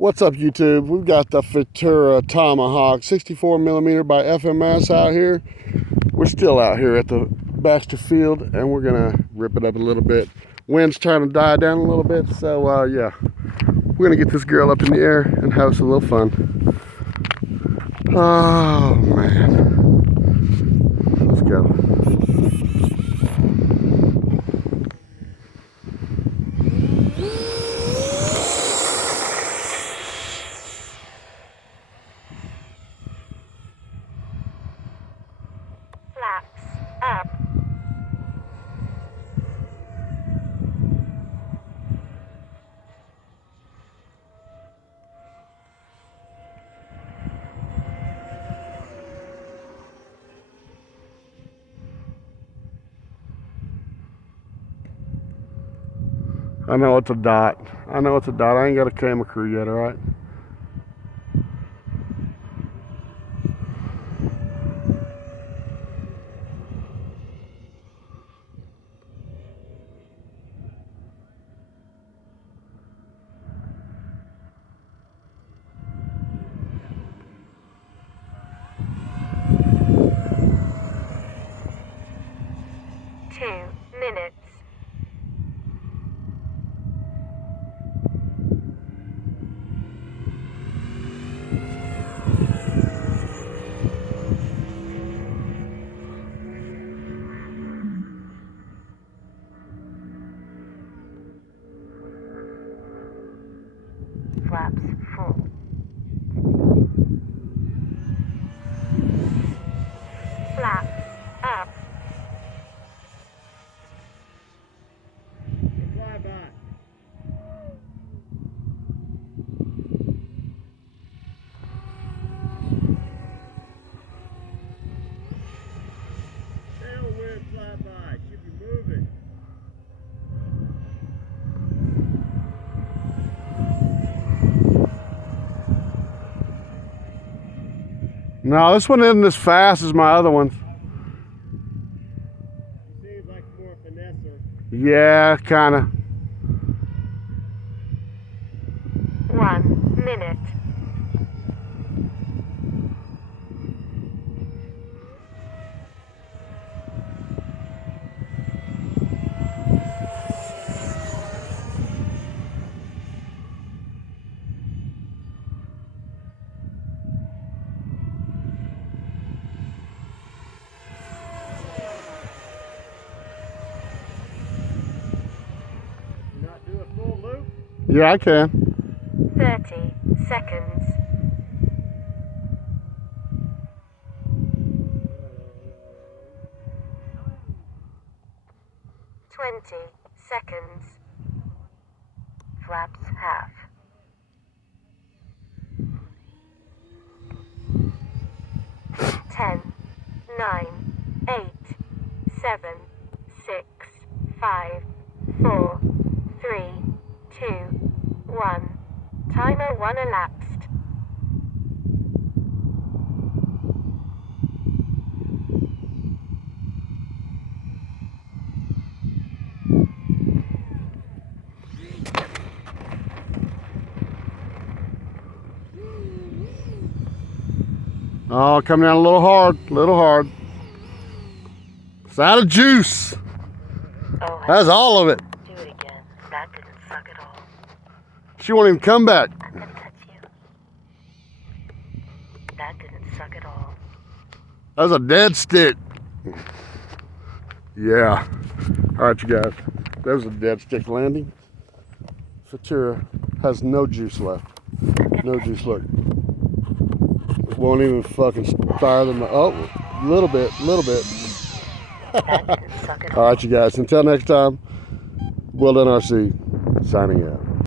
What's up, YouTube? We've got the Futura Tomahawk 64mm by FMS out here. We're still out here at the Baxter Field, and we're gonna rip it up a little bit. Wind's trying to die down a little bit, so yeah, we're gonna get this girl up in the air and have some little fun. Oh man, let's go. Flaps up. I know it's a dot. I know it's a dot. I ain't got a camera crew yet, alright? Minutes. Flaps full. Flaps up. Fly by. Tailwind fly by. Should be moving. No, this one isn't as fast as my other ones. Seems like more finesser. Yeah, kinda. 1 minute. Not do a full loop. Yeah, I can. 30 seconds. Seconds. Flaps half. 10, 9, 8, 7, 6, 5, 4, 3, 2, 1. Timer 1 elapsed. Oh, coming down a little hard, It's out of juice. Oh, That's all of it. do it again. That didn't suck at all. She won't even come back. I'm gonna touch you. That didn't suck at all. That was a dead stick. Yeah. All right, you guys. That was a dead stick landing. Futura has no juice left. No juice. Look. It won't even fucking fire them. Oh, little bit. That didn't suck at all. All right, you guys. Until next time, Will done RC signing out.